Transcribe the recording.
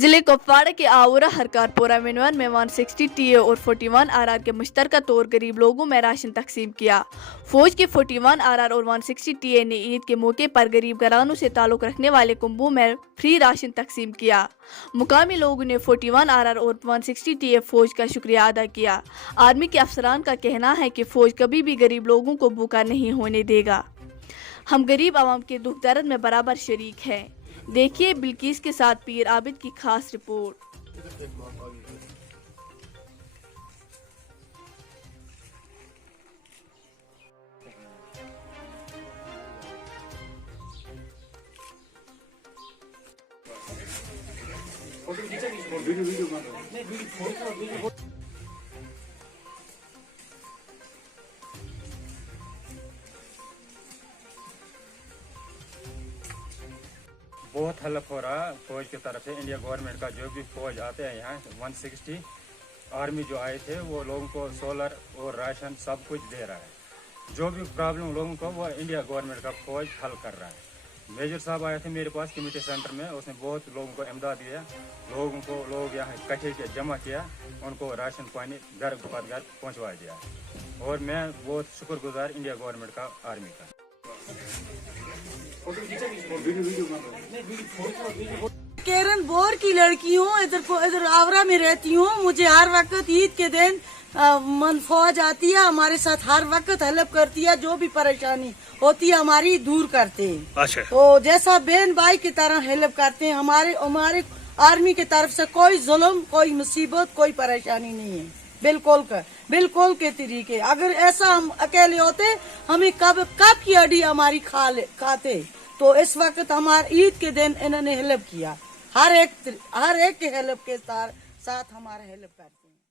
ضلع کپواڑہ کے آورہ ہرکارپورہ منون میں 160 ٹی اے اور 41 آر آر کے مشترکہ طور غریب لوگوں میں راشن تقسیم کیا۔ فوج کے 41 آر آر اور 160 ٹی اے نے عید کے موقع پر غریب گھرانوں سے تعلق رکھنے والے کنبوں میں فری راشن تقسیم کیا۔ مقامی لوگوں نے 41 آر آر اور 160 ٹی اے فوج کا شکریہ ادا کیا۔ آرمی کے افسران کا کہنا ہے کہ فوج کبھی بھی غریب لوگوں کو بھوکا نہیں ہونے دے گا۔ ہم غریب عوام کے دکھ درد میں برابر شریک ہیں۔ دیکھیے بلقیس کے ساتھ پیر عابد کی خاص رپورٹ۔ بہت ہیلپ ہو رہا ہے فوج کی طرف سے، انڈیا گورنمنٹ کا جو بھی فوج آتے ہیں یہاں 160 آرمی جو آئے تھے وہ لوگوں کو سولر اور راشن سب کچھ دے رہا ہے۔ جو بھی پرابلم لوگوں کو وہ انڈیا گورنمنٹ کا فوج حل کر رہا ہے۔ میجر صاحب آئے تھے میرے پاس کمیونٹی سینٹر میں، اس نے بہت لوگوں کو امداد دیا، لوگ یہاں اکٹھے جمع کیا، ان کو راشن پانی گھر پہنچوا دیا، اور میں بہت شکر گزار انڈیا گورنمنٹ کا آرمی کا۔ کیرن بور کی لڑکی ہوں، ادھر آورہ میں رہتی ہوں۔ مجھے ہر وقت عید کے دن فوج آتی ہے، ہمارے ساتھ ہر وقت ہیلپ کرتی ہے، جو بھی پریشانی ہوتی ہے ہماری دور کرتے ہیں۔ تو جیسا بہن بھائی کی طرح ہیلپ کرتے ہیں۔ ہمارے آرمی کی طرف سے کوئی ظلم، کوئی مصیبت، کوئی پریشانی نہیں ہے، بالکل کے طریقے۔ اگر ایسا ہم اکیلے ہوتے ہمیں کب کی ہڈی ہماری کھاتے۔ تو اس وقت ہمارے عید کے دن انہوں نے ہیلپ کیا، ہر ایک کے ہیلپ کے ساتھ ہمارا ہیلپ کرتے ہیں۔